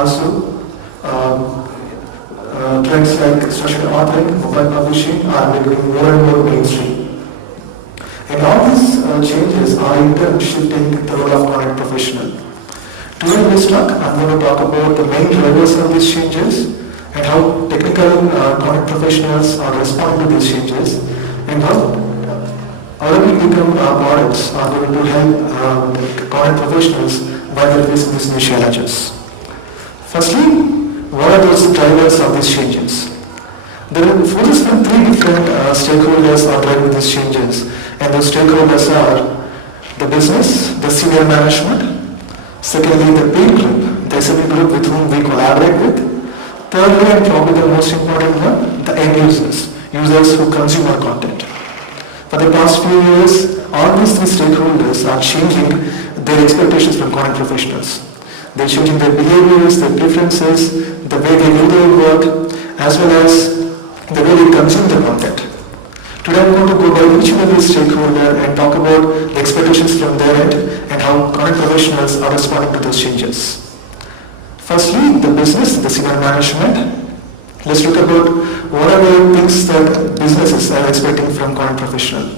Also, trends like structured authoring, mobile publishing are becoming more and more mainstream. And all these changes are in turn shifting the role of content professional. Today in this talk, I'm going to talk about the main drivers of these changes and how technical content professionals are responding to these changes and how already become models are going to help content professionals while they're facing these new challenges. Firstly, what are those drivers of these changes? There are forces from three different stakeholders are driving these changes, and those stakeholders are the business, the senior management, secondly the peer group, the SME group with whom we collaborate with, thirdly and probably the most important one, the end users who consume our content. For the past few years, all these three stakeholders are changing their expectations from content professionals. They're changing their behaviors, their preferences, the way they do their work, as well as the way they consume the content. Today I'm going to go by each and every stakeholder and talk about the expectations from their end and how content professionals are responding to those changes. Firstly, the business, the senior management. Let's look about what are the things that businesses are expecting from content professional.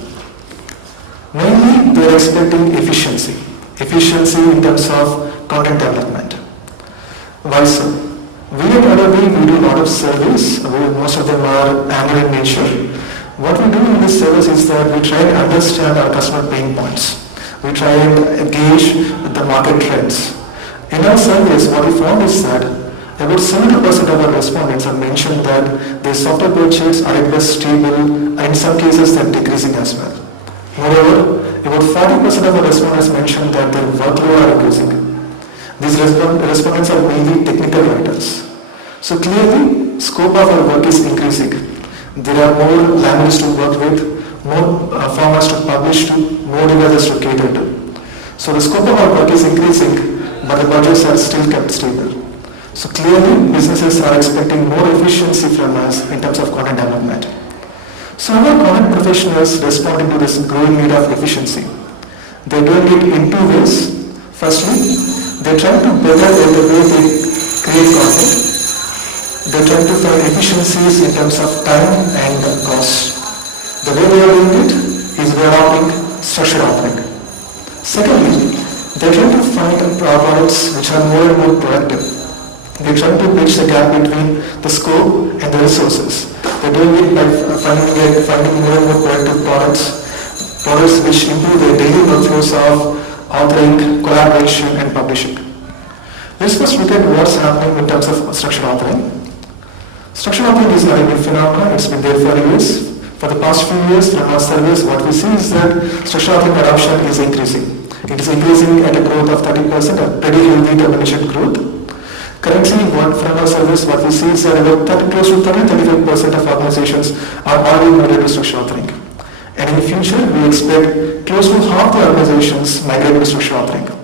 Mainly, they're expecting efficiency. Efficiency in terms of content development. Why so? We at Adobe, we do a lot of surveys. Most of them are annual in nature. What we do in this service is that we try and understand our customer pain points. We try and gauge the market trends. In our surveys, what we found is that about 70% of our respondents have mentioned that their software purchases are at best stable, and in some cases they're decreasing as well. Moreover, about 40% of our respondents mentioned that their workload are increasing. These respondents are mainly technical writers. So clearly, scope of our work is increasing. There are more languages to work with, more formats to publish to, more devices to cater to. So the scope of our work is increasing, but the budgets are still kept stable. So clearly, businesses are expecting more efficiency from us in terms of content development. So how are content professionals responding to this growing need of efficiency? They're doing it in two ways. Firstly, they're trying to better the way they create content. They're trying to find efficiencies in terms of time and cost. The way they are doing it is they're offering structured authoring. Secondly, they're trying to find products which are more and more productive. They're trying to bridge the gap between the scope and the resources. They're doing it by finding more and more productive products which improve their daily workflows of authoring, collaboration, and publishing. Let's first look at what's happening in terms of structured authoring. Structured authoring is not a new phenomenon, it's been there for years. For the past few years, from our surveys, what we see is that structured authoring adoption is increasing. It is increasing at a growth of 30%, a pretty healthy double-digit growth. Currently, from our surveys, what we see is that about close to 30-35% of organizations are already migrated to structured authoring. And in the future, we expect close to half the organizations migrate to structured authoring.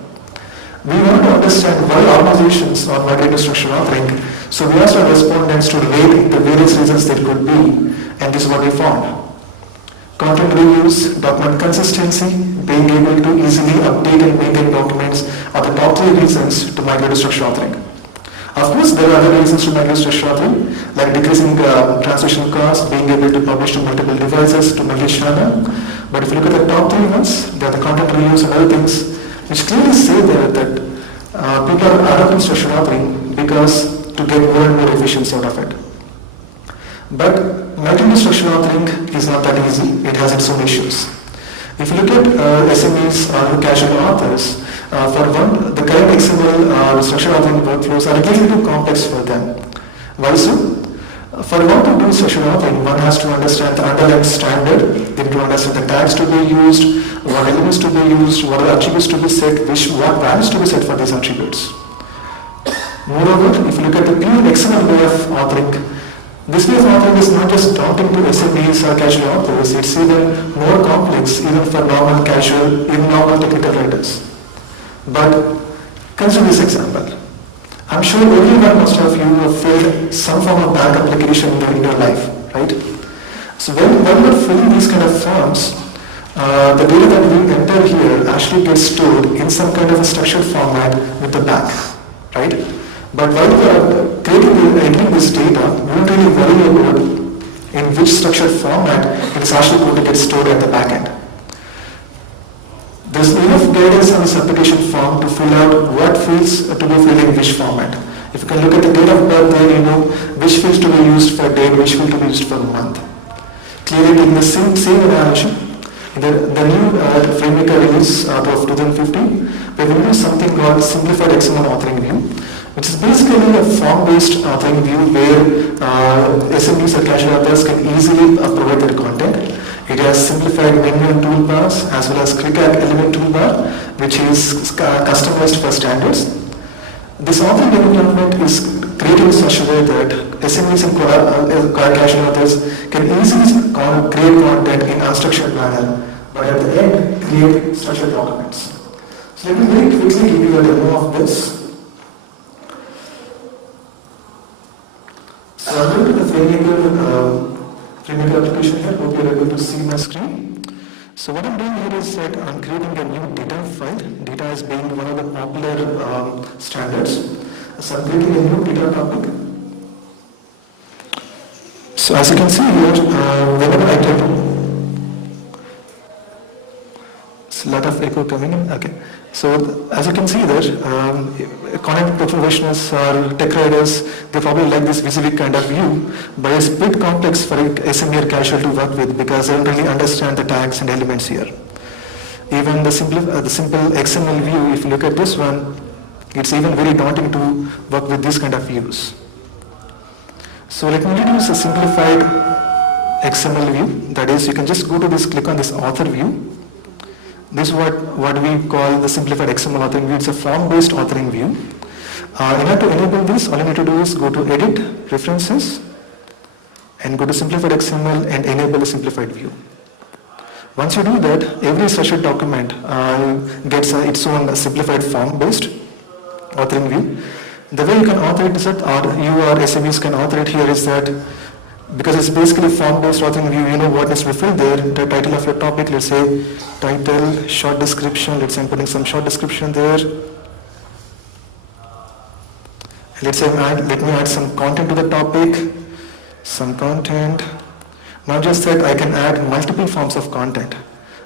We want to understand why organizations are migrating to structured authoring, so we asked our respondents to rate the various reasons there could be, and this is what we found. Content reuse, document consistency, being able to easily update and maintain documents are the top three reasons to migrate to structured authoring. Of course, there are other reasons to migrate to structured authoring, like decreasing translation costs, being able to publish to multiple devices, to multi-channel. But if you look at the top three ones, they are the content reuse and other things, which clearly say there that people are adopting structured authoring because to get more and more efficiency out of it. But migrating to structured authoring is not that easy. It has its own issues. If you look at SMEs or casual authors, for one, the current XML structured authoring workflows are a little too complex for them. Why so? For one to do structured authoring, one has to understand the underlying standard, they need to understand the tags to be used, what elements to be used, what are attributes to be set, what values to be set for these attributes. Moreover, if you look at the pure XML way of authoring, this way of authoring is not just daunting to SMEs or casual authors, it's even more complex even for normal casual, even normal technical writers. But consider this example. I'm sure every one most of you have filled some form of bank application in your life, right? So when we're filling these kind of forms, the data that we enter here actually gets stored in some kind of a structured format with the bank, right? But while we are entering this data, we don't really worry about in which structured format it is actually going to get stored at the back end. There's enough guidance on this application form to fill out what fields to be filled in which format. If you can look at the date of birth there, you know which fields to be used for date, which field to be used for month. Clearly in the same analogy, the new FrameMaker release of 2015, we have introduced something called Simplified XML Authoring View, which is basically a form-based authoring view where SMEs or casual authors can easily provide their content. It has simplified menu and toolbars as well as quick element toolbar, which is customized for standards. This authoring environment is created in such a way that SMEs and casual authors can easily create content in unstructured manner, but at the end create structured documents. So let me very quickly give you a demo of this. So I'm going to the FrameMaker application here. Hope you're able to see my screen. So what I'm doing here is that I'm creating a new data file. Data is being one of the popular standards. So I'm creating a new data topic. So as you can see here, whenever I type, it's a lot of echo coming in. Okay. So as you can see there, content professionals or tech writers, they probably like this WYSIWYG kind of view, but it's a bit complex for SME or casual to work with because they don't really understand the tags and elements here. Even the simple XML view, if you look at this one, it's even very daunting to work with these kind of views. So let me introduce a simplified XML view. That is, you can just go to this, click on this author view. This is what we call the simplified XML authoring view. It's a form-based authoring view. In order to enable this, all you need to do is go to Edit, Preferences, and go to Simplified XML and enable the simplified view. Once you do that, every structured document gets its own simplified form-based authoring view. The way you can author it is that, or you or SMEs can author it here is that, because it's basically form-based authoring view, you know what needs to be filled there. The title of your topic, let's say title, short description, let's say I'm putting some short description there. Let's say let me add some content to the topic, some content. Not just that, I can add multiple forms of content.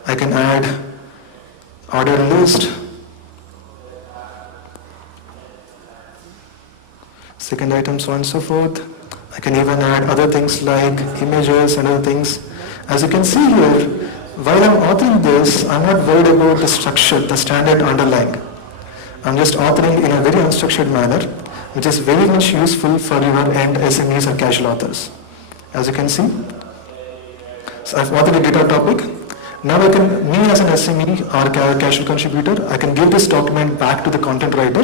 I can add ordered list, second item, so on and so forth. I can even add other things like images and other things. As you can see here, while I'm authoring this, I'm not worried about the structure, the standard underlying. I'm just authoring in a very unstructured manner, which is very much useful for your end SMEs or casual authors. As you can see, so I've authored a data topic. Now me as an SME or casual contributor, I can give this document back to the content writer,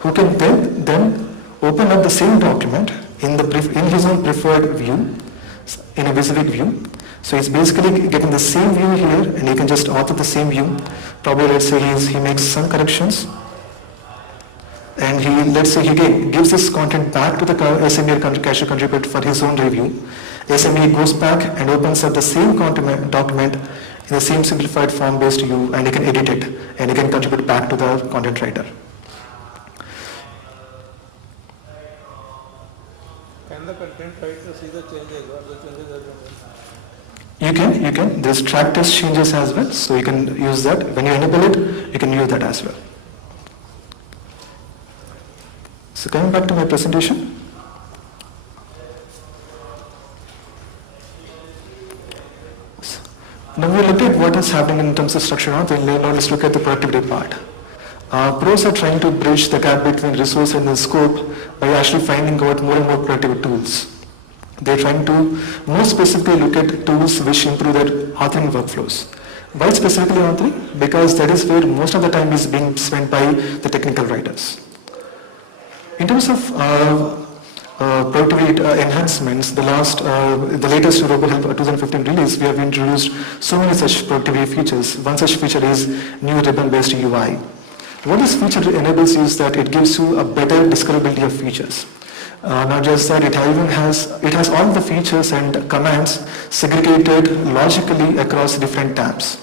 who can then open up the same document in his own preferred view, in a WYSIWYG view. So he's basically getting the same view here, and he can just author the same view. Probably let's say he makes some corrections, and he gives this content back to the SME or casual contributor for his own review. SME goes back and opens up the same document in the same simplified form-based view, and he can edit it, and he can contribute back to the content writer. Can the content writer see the changes or the changes are You can. There's track test changes as well, so you can use that. When you enable it, you can use that as well. So coming back to my presentation. Now we looked at what is happening in terms of structure. Now let's look at the productivity part. Pros are trying to bridge the gap between resource and the scope by actually finding out more and more productive tools. They're trying to more specifically look at tools which improve their authoring workflows. Why specifically authoring? Because that is where most of the time is being spent by the technical writers. In terms of productivity enhancements, the latest RoboHelp 2015 release, we have introduced so many such productivity features. One such feature is new ribbon-based UI. What this feature enables you is that it gives you a better discoverability of features. Not just that, it has all the features and commands segregated logically across different tabs.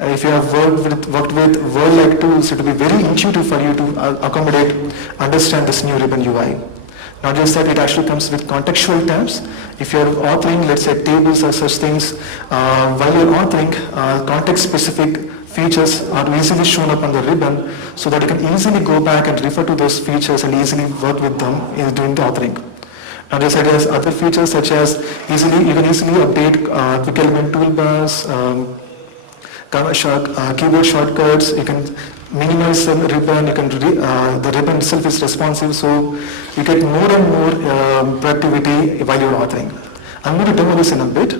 If you have worked with Word-like tools, it will be very intuitive for you to accommodate, understand this new ribbon UI. Not just that, it actually comes with contextual tabs. If you're authoring, let's say, tables or such things, while you're authoring, context-specific features are easily shown up on the ribbon so that you can easily go back and refer to those features and easily work with them in doing the authoring. Now, just it has other features such as you can easily update quick element toolbars, keyboard shortcuts. You can minimize the ribbon. The ribbon itself is responsive, so you get more and more productivity while you're authoring. I'm going to demo this in a bit.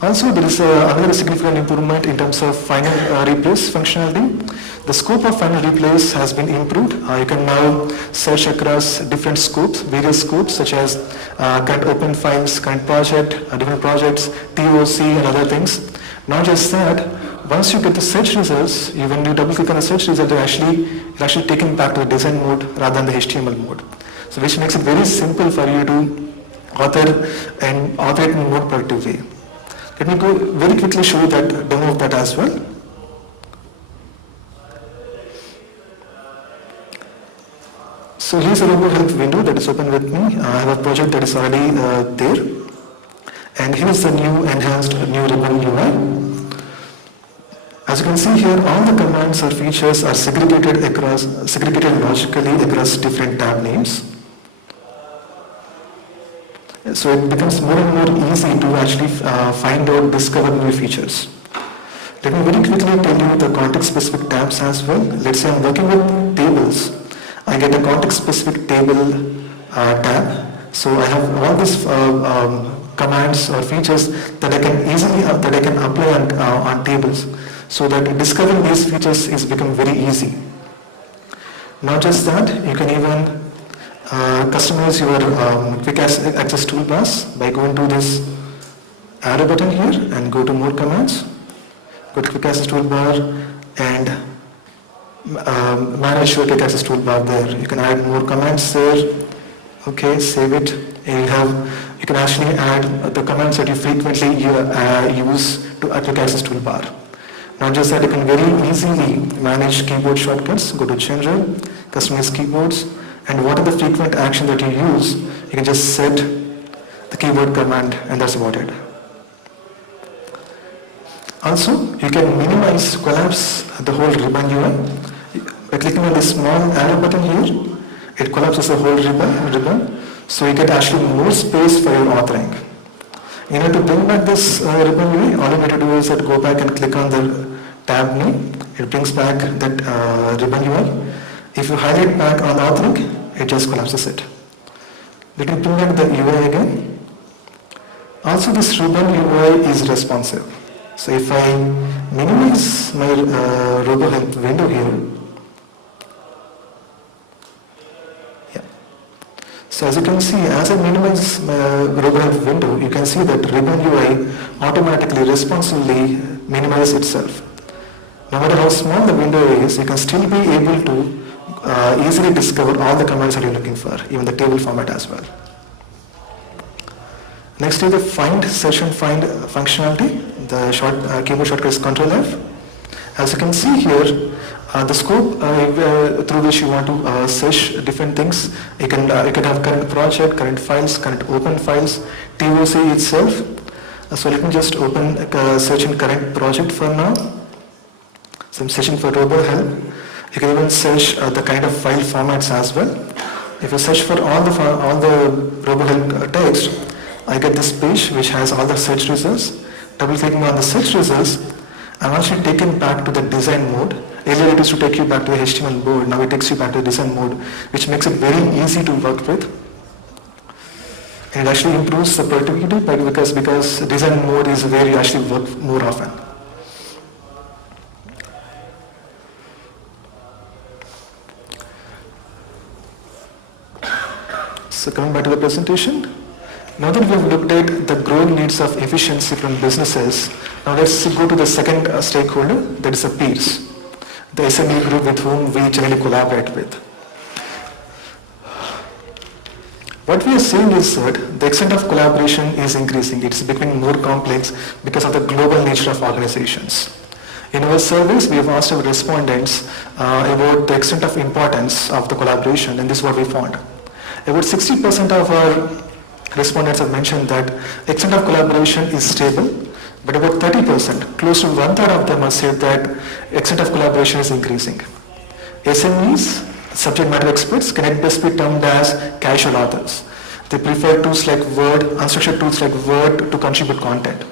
Also, there is another significant improvement in terms of final replace functionality. The scope of final replace has been improved. You can now search across different scopes, various scopes such as current open files, current project, different projects, TOC and other things. Not just that, once you get the search results, when you double click on the search result, you're actually taken back to the design mode rather than the HTML mode. So which makes it very simple for you to author it in a more productive way. Let me go very quickly show you that demo of that as well. So here's a RoboHelp window that is open with me. I have a project that is already there. And here's the new enhanced new ribbon UI. As you can see here, all the commands or features are segregated logically across different tab names. So it becomes more and more easy to actually find out, discover new features. Let me very quickly tell you the context-specific tabs as well. Let's say I'm working with tables. I get a context-specific table tab. So I have all these commands or features that I can easily apply on tables. So that discovering these features is become very easy. Not just that, you can even customize your quick access toolbars by going to this arrow button here and go to more commands. Go to quick access toolbar and manage your quick access toolbar there. You can add more commands there. Okay, save it. You can actually add the commands that you frequently use to quick access toolbar. Not just that, you can very easily manage keyboard shortcuts. Go to General, Customize Keyboards, and what are the frequent actions that you use, you can just set the keyboard command and that's about it. Also, you can collapse the whole ribbon UI. By clicking on this small arrow button here, it collapses the whole ribbon, so you get actually more space for your authoring. In order to bring back this ribbon UI, all you need to do is go back and click on the tab name. It brings back that ribbon UI. If you highlight back on authoring, it just collapses it. Let me bring back the UI again. Also, this ribbon UI is responsive. So if I minimize my RoboHelp window here, so as you can see, as I minimize my RoboHelp window, you can see that ribbon UI automatically, responsively minimizes itself. No matter how small the window is, you can still be able to easily discover all the commands that you're looking for, even the table format as well. Next is the find, search and find functionality. The keyboard shortcut is Ctrl F. As you can see here, the scope through which you want to search different things. You can have current project, current files, current open files, TOC itself. So let me just open search in current project for now. So I'm searching for RoboHelp. You can even search the kind of file formats as well. If you search for all the RoboHelp text, I get this page which has all the search results. Double clicking on the search results, I'm actually taken back to the design mode. Earlier it used to take you back to the HTML board, now it takes you back to the design mode, which makes it very easy to work with. And it actually improves the productivity because design mode is where you actually work more often. So coming back to the presentation, now that we have looked at the growing needs of efficiency from businesses, now let's go to the second stakeholder, that is the peers, the SME group with whom we generally collaborate with. What we are saying is that the extent of collaboration is increasing. It's becoming more complex because of the global nature of organizations. In our surveys, we have asked our respondents about the extent of importance of the collaboration, and this is what we found. About 60% of our respondents have mentioned that extent of collaboration is stable, but about 30%, close to one-third of them have said that extent of collaboration is increasing. SMEs, subject matter experts, can best be termed as casual authors. They prefer tools like Word, unstructured tools like Word to contribute content.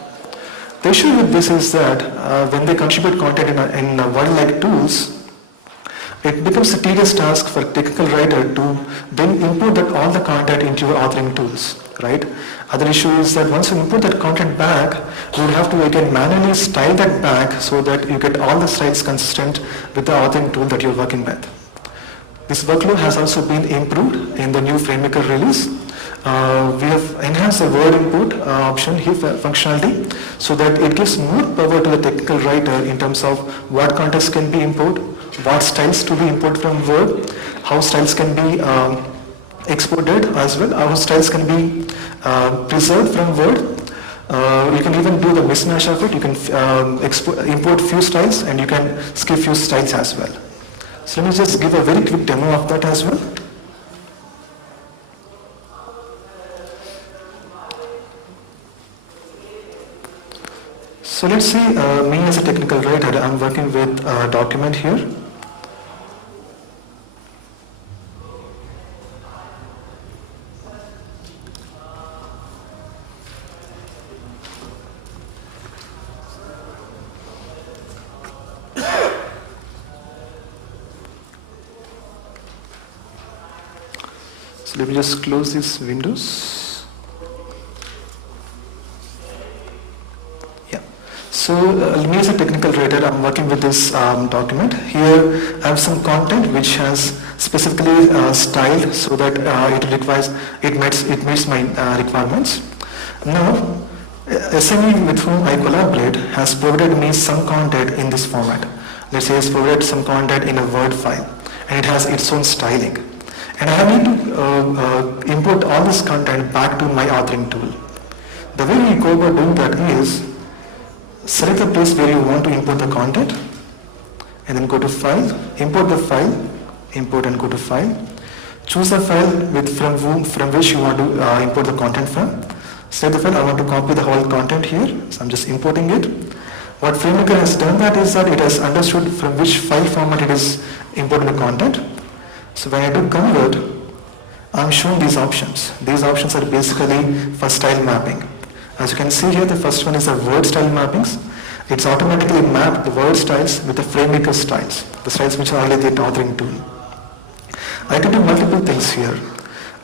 The issue with this is that when they contribute content in Word-like tools, it becomes a tedious task for a technical writer to then import all the content into your authoring tools, right? Other issue is that once you import that content back, you will have to again manually style that back so that you get all the styles consistent with the authoring tool that you're working with. This workflow has also been improved in the new FrameMaker release. We have enhanced the word input option here functionality so that it gives more power to the technical writer in terms of what context can be imported, what styles to be imported from Word, how styles can be exported as well, how styles can be preserved from Word. You can even do the mismatch of it. You can import few styles and you can skip few styles as well. So let me just give a very quick demo of that as well. So let's say me as a technical writer, I'm working with a document here. So let me just close these windows. So me as a technical writer, I'm working with this document. Here I have some content which has specifically styled so that it meets my requirements. Now, SME with whom I collaborate has provided me some content in this format. Let's say it's provided some content in a Word file and it has its own styling. And I need to import all this content back to my authoring tool. The way we go about doing that is select the place where you want to import the content and then go to File, import the file, import and go to File. Choose the file from which you want to import the content from. Select the file, I want to copy the whole content here, so I'm just importing it. What FrameMaker has done that is that it has understood from which file format it is importing the content. So when I do convert, I'm shown these options. These options are basically for style mapping. As you can see here, the first one is the Word style mappings. It's automatically mapped the Word styles with the FrameMaker styles, the styles which are already the authoring tool. I can do multiple things here.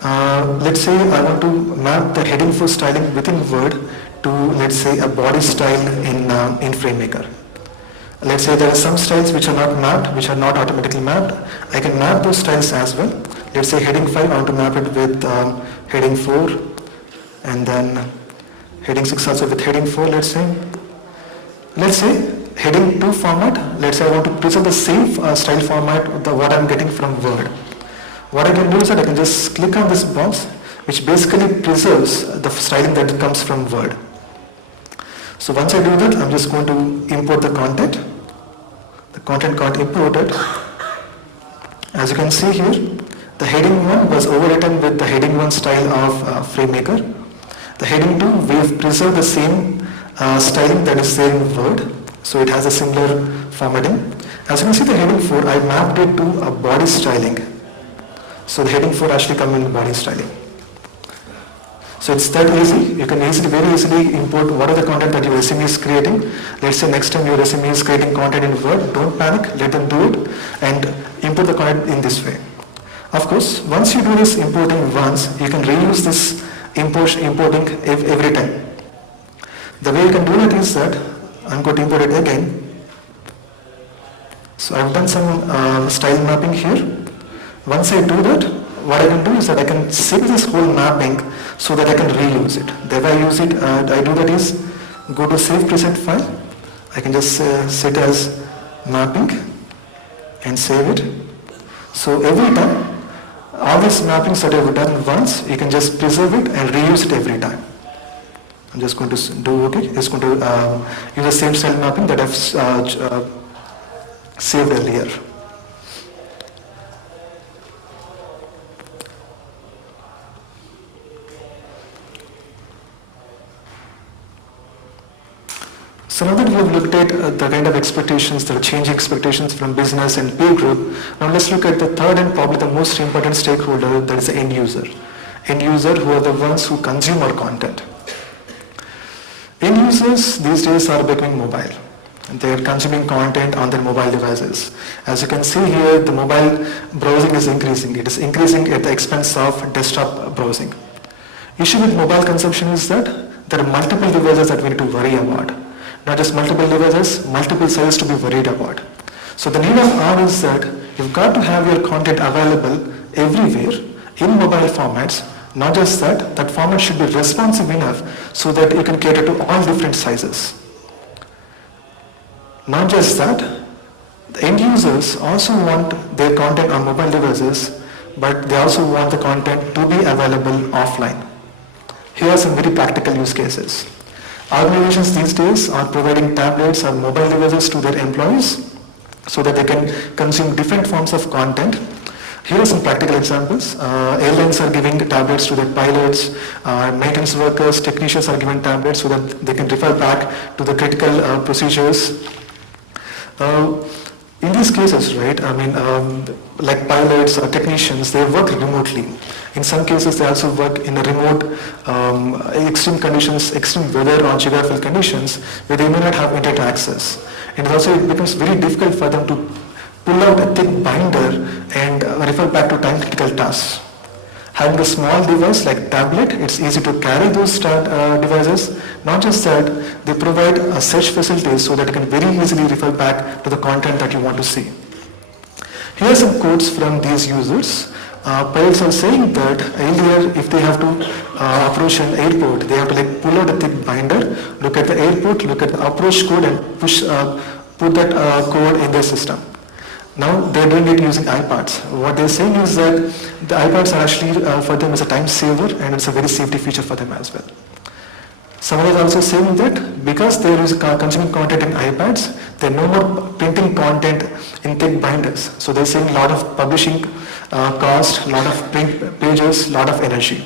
Let's say I want to map the heading for styling within Word to, let's say, a body style in FrameMaker. Let's say there are some styles which are not mapped, which are not automatically mapped. I can map those styles as well. Let's say heading 5, I want to map it with heading 4, and then heading 6 also with heading 4, let's say. Let's say heading 2 format, let's say I want to preserve the same style format of what I'm getting from Word. What I can do is that I can just click on this box, which basically preserves the styling that comes from Word. So once I do that, I'm just going to import the content. The content got imported. As you can see here, the heading 1 was overwritten with the heading 1 style of FrameMaker. The heading 2, we have preserved the same styling that is there in Word, so it has a similar formatting. As you can see, the heading 4, I mapped it to a body styling. So the heading 4 actually comes in body styling. So it's that easy. You can very easily import whatever the content that your SME is creating. Let's say next time your SME is creating content in Word, don't panic, let them do it and import the content in this way. Of course, once you do this importing once, you can reuse this importing every time. The way you can do it is that I'm going to import it again. So I've done some style mapping here. Once I do that, what I can do is that I can save this whole mapping so that I can reuse it. The way I do that is go to Save Preset File. I can just set as mapping and save it. So every time, all these mappings that I've done once, you can just preserve it and reuse it every time. I'm just going to do okay. Just going to use the same style mapping that I've saved earlier. So now that we have looked at the kind of expectations, the changing expectations from business and peer group, now let's look at the third and probably the most important stakeholder, that is the end user. End user who are the ones who consume our content. End users these days are becoming mobile. And they are consuming content on their mobile devices. As you can see here, the mobile browsing is increasing. It is increasing at the expense of desktop browsing. Issue with mobile consumption is that there are multiple devices that we need to worry about. Not just multiple devices, multiple sites to be worried about. So the need of hour is that you've got to have your content available everywhere in mobile formats. Not just that, that format should be responsive enough so that you can cater to all different sizes. Not just that, the end users also want their content on mobile devices, but they also want the content to be available offline. Here are some very practical use cases. Organizations these days are providing tablets or mobile devices to their employees so that they can consume different forms of content. Here are some practical examples. Airlines are giving tablets to their pilots, maintenance workers, technicians are given tablets so that they can refer back to the critical procedures. In these cases, right, like pilots or technicians, they work remotely. In some cases, they also work in a remote, extreme conditions, extreme weather or geographical conditions where they may not have internet access. And also it becomes very difficult for them to pull out a thick binder and refer back to time-critical tasks. Having a small device like tablet, it's easy to carry those devices. Not just that, they provide a search facilities so that you can very easily refer back to the content that you want to see. Here are some quotes from these users. Pilots are saying that earlier, if they have to approach an airport, they have to pull out a thick binder, look at the airport, look at the approach code, and put that code in their system. Now they're doing it using iPads. What they're saying is that the iPads are actually for them as a time saver, and it's a very safety feature for them as well. Someone is also saying that because they're consuming content in iPads, they're no more printing content in thick binders. So they're saving a lot of publishing cost, a lot of print pages, a lot of energy.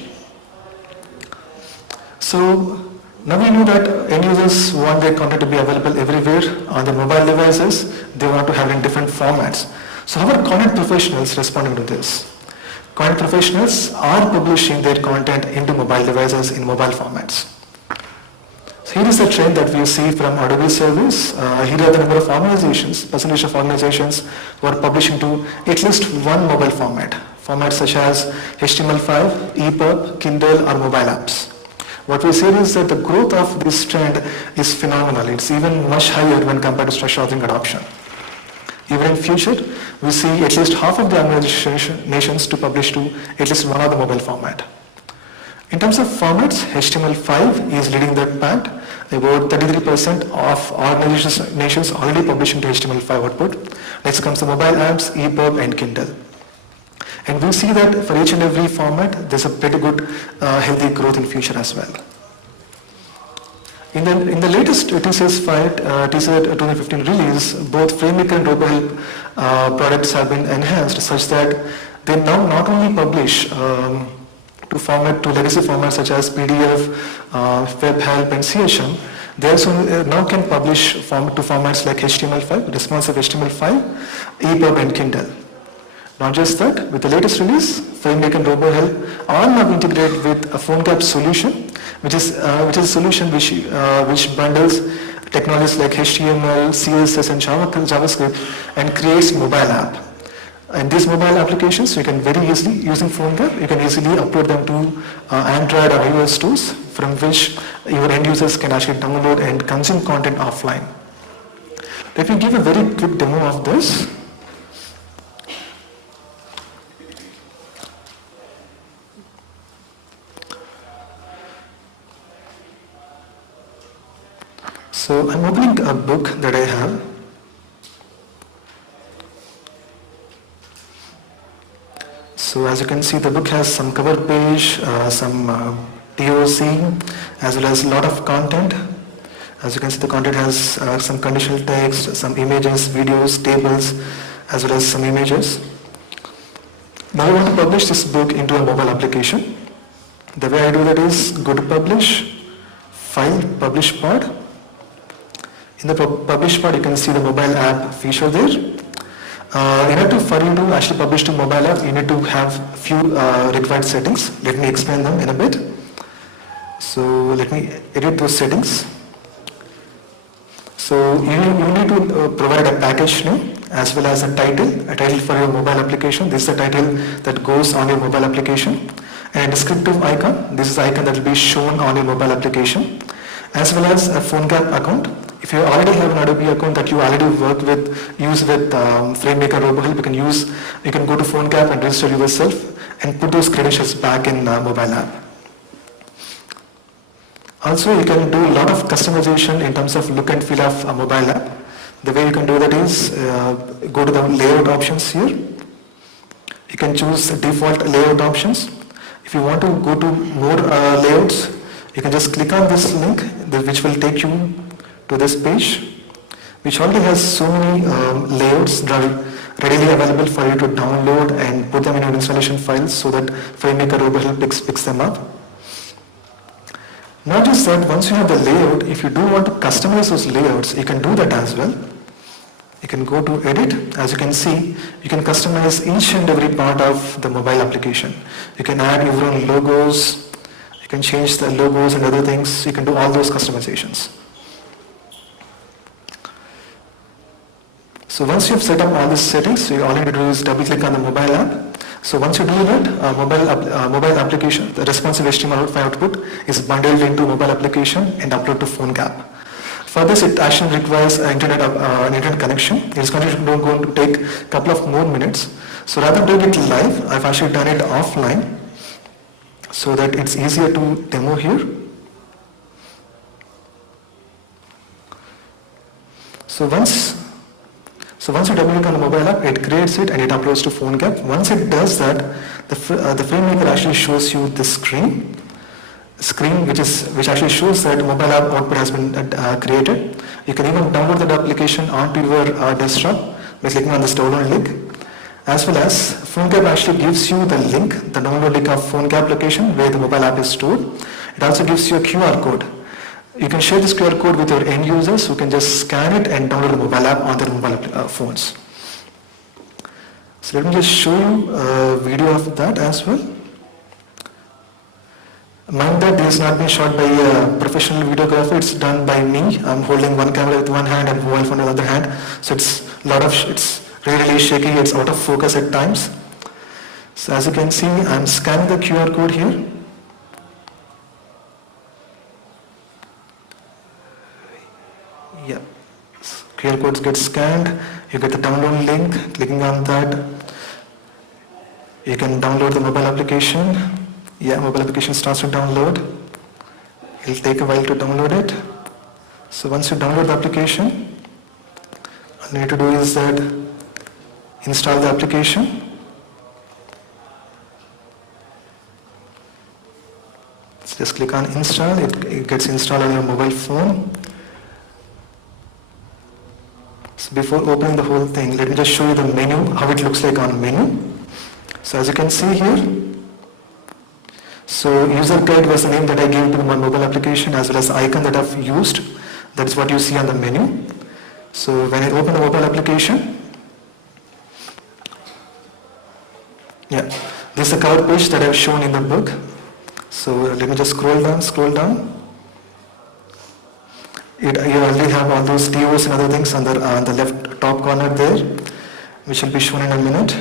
So now we know that end users want their content to be available everywhere on their mobile devices. They want to have it in different formats. So how are content professionals responding to this? Content professionals are publishing their content into mobile devices in mobile formats. So here is the trend that we see from Adobe surveys. Here are the number of organizations, percentage of organizations who are publishing to at least one mobile format. Formats such as HTML5, EPUB, Kindle or mobile apps. What we see is that the growth of this trend is phenomenal. It's even much higher when compared to structured authoring adoption. Even in future, we see at least half of the nations to publish to at least one of the mobile format. In terms of formats, HTML5 is leading that pack. About 33% of organizations nations already publishing to HTML5 output. Next comes the mobile apps, EPUB and Kindle. And we see that for each and every format, there's a pretty good healthy growth in future as well. In the latest TCS 2015 release, both FrameMaker and RoboHelp products have been enhanced such that they now not only publish to legacy formats such as PDF, WebHelp and CHM, they also now can publish to formats like HTML5, responsive HTML5, EPUB and Kindle. Not just that, with the latest release, FrameMaker and RoboHelp are now integrated with a PhoneGap solution, which is a solution which bundles technologies like HTML, CSS and JavaScript and creates mobile app. And these mobile applications, you can very easily, using PhoneGap, you can easily upload them to Android or iOS stores from which your end users can actually download and consume content offline. Let me give a very quick demo of this. So I'm opening a book that I have. So as you can see, the book has some cover page, some TOC, as well as a lot of content. As you can see, the content has some conditional text, some images, videos, tables, as well as some images. Now I want to publish this book into a mobile application. The way I do that is go to Publish, File, Publish Pod. In the Publish Pod, you can see the mobile app feature there. For you to actually publish to mobile app, you need to have few required settings. Let me explain them in a bit. So let me edit those settings. So you need to provide a package name as well as a title for your mobile application. This is the title that goes on your mobile application. And a descriptive icon. This is the icon that will be shown on your mobile application. As well as a PhoneGap account. If you already have an Adobe account that you already use with FrameMaker RoboHelp, you can go to PhoneGap and register yourself and put those credentials back in mobile app. Also, you can do a lot of customization in terms of look and feel of a mobile app. The way you can do that is go to the layout options here. You can choose default layout options. If you want to go to more layouts, you can just click on this link, which will take you to this page, which already has so many layouts that are readily available for you to download and put them in your installation files so that FrameMaker RoboHelp picks them up. Not just that, once you have the layout, if you do want to customize those layouts, you can do that as well. You can go to edit. As you can see, you can customize each and every part of the mobile application. You can add your own logos, you can change the logos and other things, you can do all those customizations. So once you have set up all these settings, so all you need to do is double click on the mobile app. So once you do that, mobile application, the responsive HTML5 output is bundled into mobile application and upload to PhoneGap. For this, it actually requires an internet connection. It's going to take a couple of more minutes. So rather than doing it live, I've actually done it offline so that it's easier to demo here. So once you double click on the mobile app, it creates it and it uploads to PhoneGap. Once it does that, the FrameMaker actually shows you the screen which actually shows that mobile app output has been created. You can even download that application onto your desktop by clicking on this download link. As well as PhoneGap actually gives you the link, the download link of PhoneGap location where the mobile app is stored. It also gives you a QR code. You can share this QR code with your end users who can just scan it and download the mobile app on their mobile phones. So let me just show you a video of that as well. Mind that this is not been shot by a professional videographer, it's done by me. I'm holding one camera with one hand and mobile phone with the other hand. So it's really shaky, it's out of focus at times. So as you can see, I'm scanning the QR code here. Yeah, QR codes get scanned, you get the download link, clicking on that, you can download the mobile application. Yeah, mobile application starts to download. It'll take a while to download it. So once you download the application, all you need to do is that install the application. Let's just click on install, it gets installed on your mobile phone. So before opening the whole thing, let me just show you the menu, how it looks like on menu. So as you can see here, so user guide was the name that I gave to my mobile application as well as the icon that I've used. That is what you see on the menu. So when I open the mobile application, yeah, this is the cover page that I've shown in the book. So let me just scroll down. You already have all those TOs and other things on the left top corner there, which will be shown in a minute.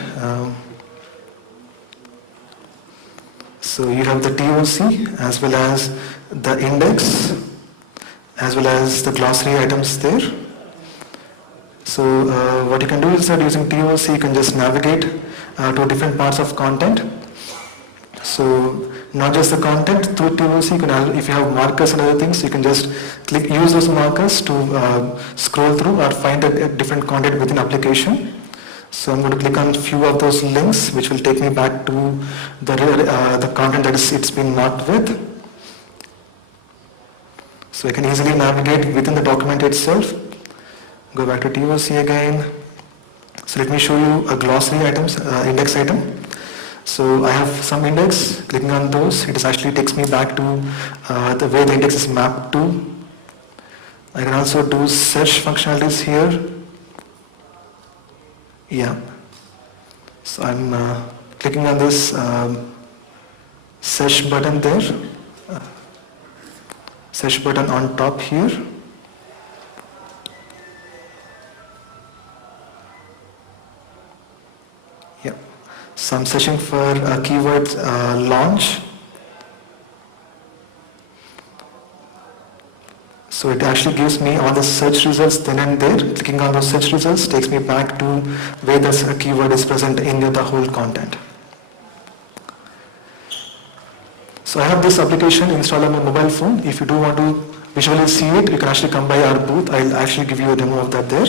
So you have the TOC as well as the index as well as the glossary items there. So what you can do is that using TOC you can just navigate to different parts of content. So not just the content through TOC, you can, if you have markers and other things, you can just use those markers to scroll through or find a different content within application. So I'm going to click on a few of those links which will take me back to the content that it's been marked with. So I can easily navigate within the document itself. Go back to TOC again. So let me show you a glossary items, index item. So I have some index, clicking on those, it actually takes me back to the way the index is mapped to. I can also do search functionalities here. Yeah. So I'm clicking on this search button there. Search button on top here. Yeah. So I'm searching for keyword launch. So it actually gives me all the search results then and there. Clicking on those search results takes me back to where this keyword is present in the whole content. So I have this application installed on my mobile phone. If you do want to visually see it, you can actually come by our booth. I'll actually give you a demo of that there.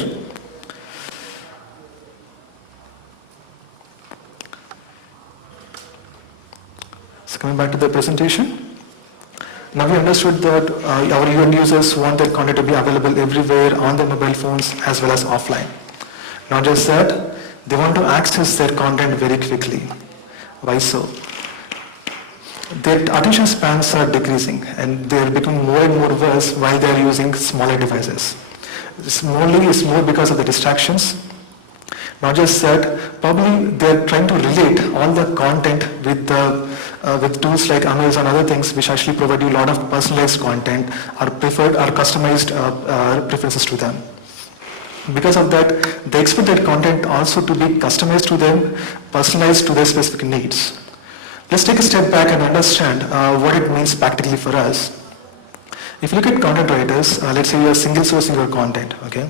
So coming back to the presentation. Now we understood that our end users want their content to be available everywhere on their mobile phones as well as offline. Not just that, they want to access their content very quickly. Why so? Their attention spans are decreasing and they are becoming more and more worse while they are using smaller devices. This is more because of the distractions. Not just that, probably they're trying to relate all the content with tools like Amazon and other things which actually provide you a lot of personalized content or preferred or customized preferences to them. Because of that, they expect that content also to be customized to them, personalized to their specific needs. Let's take a step back and understand what it means practically for us. If you look at content writers, let's say you are single sourcing your content, okay?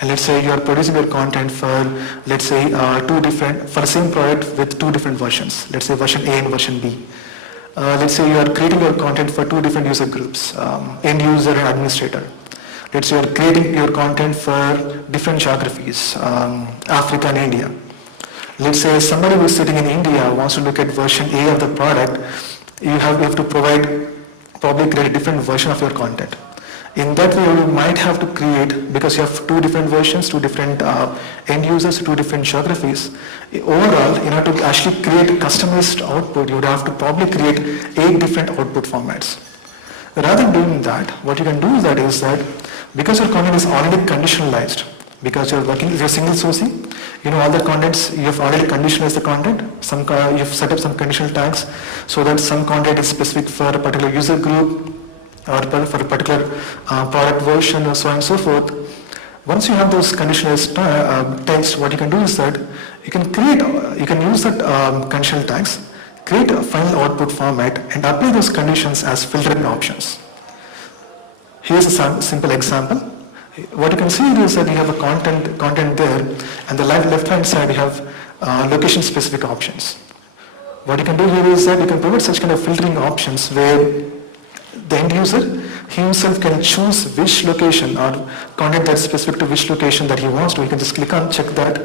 And let's say you are producing your content for, let's say, for the same product with two different versions. Let's say version A and version B. Let's say you are creating your content for two different user groups, end user and administrator. Let's say you are creating your content for different geographies, Africa and India. Let's say somebody who is sitting in India wants to look at version A of the product, you have to probably create a different version of your content. In that way, you might have to create, because you have two different versions, two different end users, two different geographies. Overall, in order to actually create a customized output, you would have to probably create 8 different output formats. Rather than doing that, what you can do is that because your content is already conditionalized, because you're single sourcing, all the contents, you have already conditionalized the content, you've set up some conditional tags so that some content is specific for a particular user group, or for a particular product version or so on and so forth. Once you have those conditionalized text, what you can do is that you can use that conditional tags, create a final output format and apply those conditions as filtering options. Here's a simple example. What you can see is that you have a content there, and the left hand side you have location specific options. What you can do here is that you can provide such kind of filtering options where the end user himself can choose which location or content that's specific to which location that he wants to. He can just click on check that,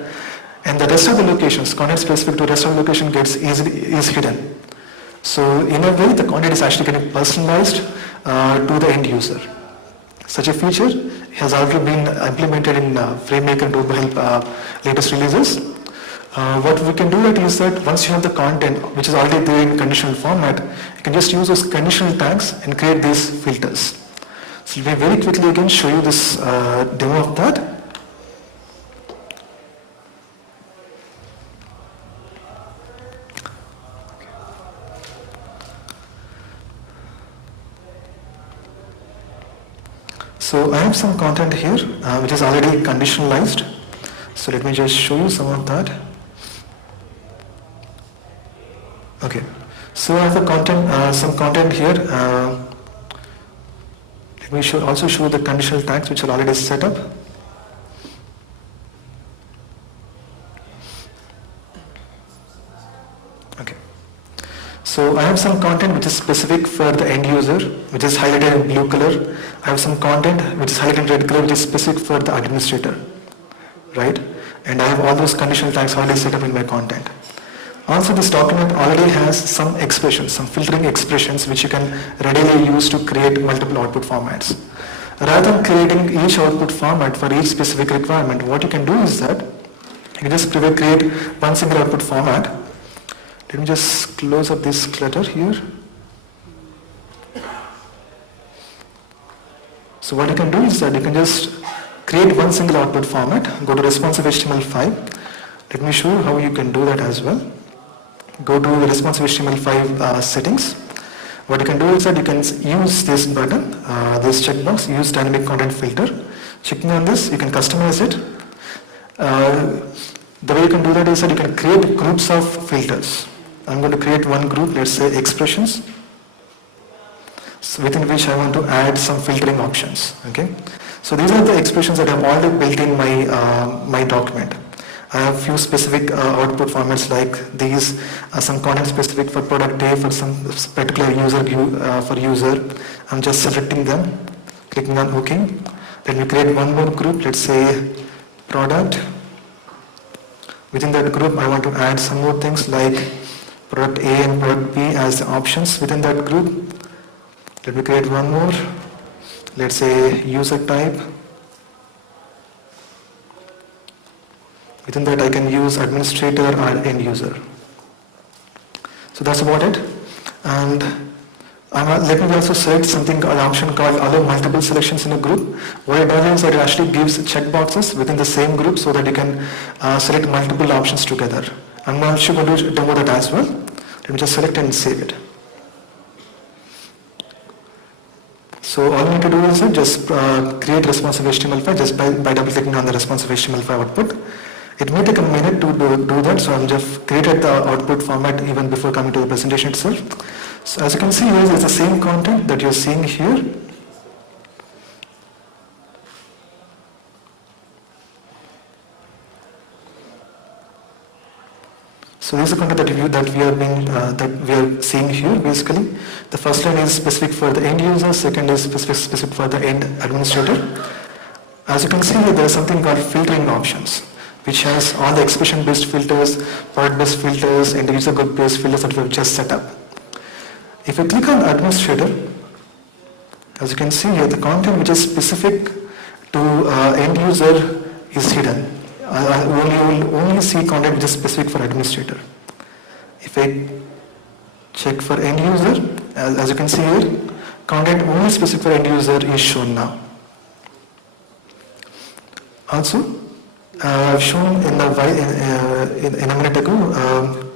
and the rest of the locations, content specific to the rest of the location is hidden. So in a way, the content is actually getting personalized to the end user. Such a feature has already been implemented in FrameMaker to help latest releases. What we can do is that once you have the content which is already there in conditional format, you can just use those conditional tags and create these filters. So let me very quickly again show you this demo of that. So I have some content here which is already conditionalized. So let me just show you some of that. Okay, so I have the content, some content here. Let me also show the conditional tags which are already set up. Okay, so I have some content which is specific for the end user, which is highlighted in blue color. I have some content which is highlighted in red color, which is specific for the administrator, right? And I have all those conditional tags already set up in my content. Also, this document already has some expressions, some filtering expressions which you can readily use to create multiple output formats. Rather than creating each output format for each specific requirement, what you can do is that you can just create one single output format. Let me just close up this clutter here. So what you can do is that you can just create one single output format, go to responsive HTML5. Let me show you how you can do that as well. Go to the responsive HTML5 settings. What you can do is that you can use this button, this checkbox, use dynamic content filter. Checking on this, you can customize it. The way you can do that is that you can create groups of filters. I'm going to create one group, let's say expressions, within which I want to add some filtering options. Okay, so these are the expressions that I have already built in my document. I have few specific output formats like these, some content specific for product A, for some particular user. I'm just selecting them, clicking on OK. Let me create one more group, let's say product. Within that group, I want to add some more things like product A and product B as the options within that group. Let me create one more, let's say user type. Within that I can use administrator or end user. So that's about it. And let me also select something, an option called allow multiple selections in a group. What it does is that it actually gives checkboxes within the same group so that you can select multiple options together. I'm also going to demo that as well. Let me just select and save it. So all you need to do is just create responsive HTML5 just by double clicking on the responsive HTML5 output. It may take a minute to do that, so I've just created the output format even before coming to the presentation itself. So as you can see here, it's the same content that you're seeing here. So this is the content that we are seeing here basically. The first line is specific for the end user, second is specific for the end administrator. As you can see here, there is something called filtering options, which has all the expression-based filters, product-based filters, and user group-based filters that we have just set up. If I click on administrator, as you can see here, the content which is specific to end user is hidden. You will only see content which is specific for administrator. If I check for end user, as you can see here, content only specific for end user is shown now. Also, I've shown in a minute ago,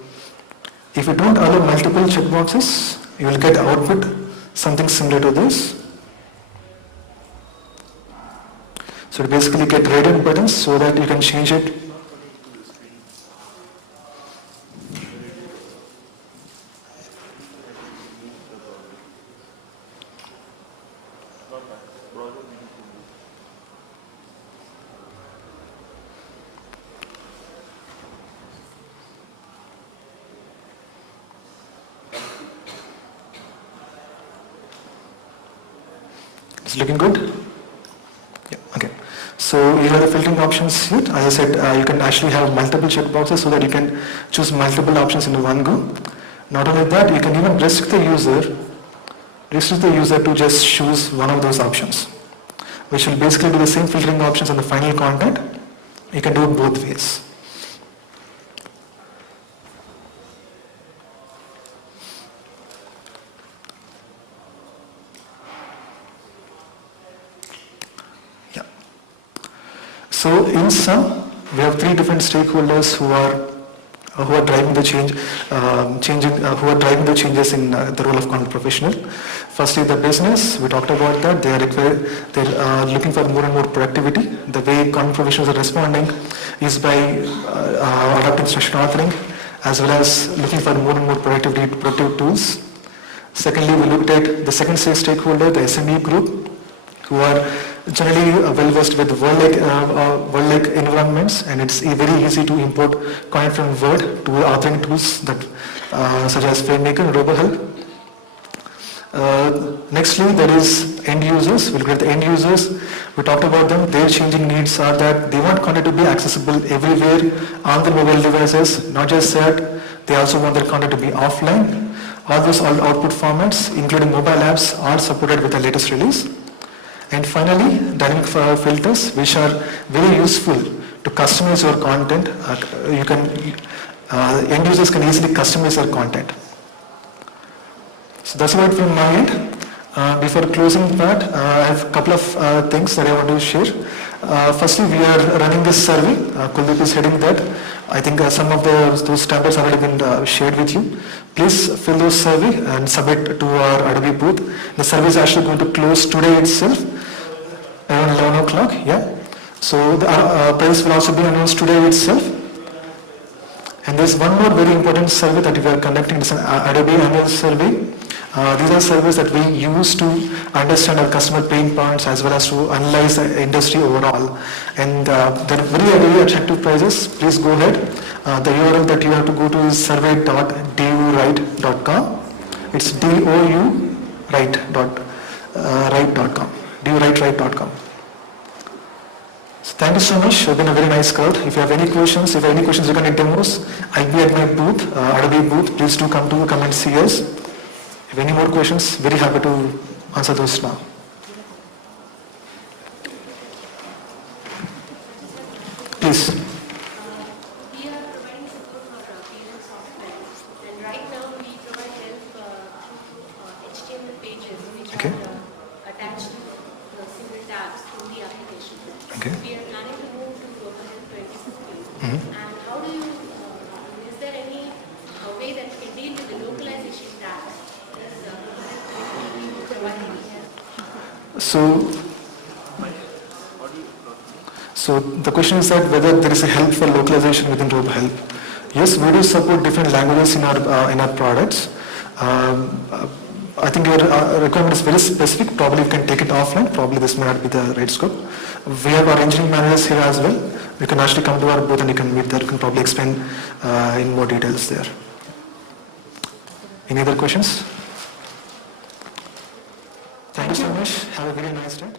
if you don't allow multiple checkboxes, you will get output something similar to this. So you basically get red buttons so that you can change it. It's looking good? Yeah, okay. So you have the filtering options here. As I said, you can actually have multiple checkboxes so that you can choose multiple options in one go. Not only that, you can even restrict the user to just choose one of those options, which will basically do the same filtering options on the final content. You can do it both ways. So in sum, we have three different stakeholders who are driving the who are driving the changes in the role of content professional. Firstly, the business. We talked about that. They're looking for more and more productivity. The way content professionals are responding is by adopting structured authoring, as well as looking for more and more productive tools. Secondly, we looked at the second stakeholder, the SME group, who are generally well versed with Word-like environments, and it's very easy to import content from Word to authoring tools that such as FrameMaker and RoboHelp. Nextly, there is end users. We'll look at the end users. We talked about them. Their changing needs are that they want content to be accessible everywhere on the mobile devices. Not just that, They also want their content to be offline. All those output formats, including mobile apps, are supported with the latest release. And finally, dynamic filters, which are very useful to customize your content. End users can easily customize their content. So that's about from my end. Before closing that, I have a couple of things that I want to share. Firstly, we are running this survey. Kuldeep is heading that. I think some of those templates have already been shared with you. Please fill those survey and submit to our Adobe booth. The survey is actually going to close today itself, around 11 o'clock. Yeah. So the price will also be announced today itself. And there's one more very important survey that we are conducting. It's an Adobe annual survey. These are surveys that we use to understand our customer pain points as well as to analyze the industry overall. And they're very attractive prices. Please go ahead. The URL that you have to go to is survey.douright.com. It's douright.com. douright.com. So thank you so much. You've been a very nice crowd. If you have any questions, regarding demos, I'll be at my booth, Adobe booth. Please do come and see us. If any more questions, very happy to answer those now. Please. We are providing support for parent software, and right now we provide help through HTML pages which Okay. are attached to the single tabs in the application. Okay. We are planning to move to Global Help 2016. Mhm. And how do you, is there any way that we can deal with the localization tabs? Is Global Help 2016 providing any help? So the question is that whether there is a help for localization within RoboHelp. Yes, we do support different languages in our products. I think your requirement is very specific. Probably you can take it offline. Probably this may not be the right scope. We have our engineering managers here as well. You can actually come to our booth and you can meet there. You can probably explain in more details there. Any other questions? Thank you so much. Have a very nice day.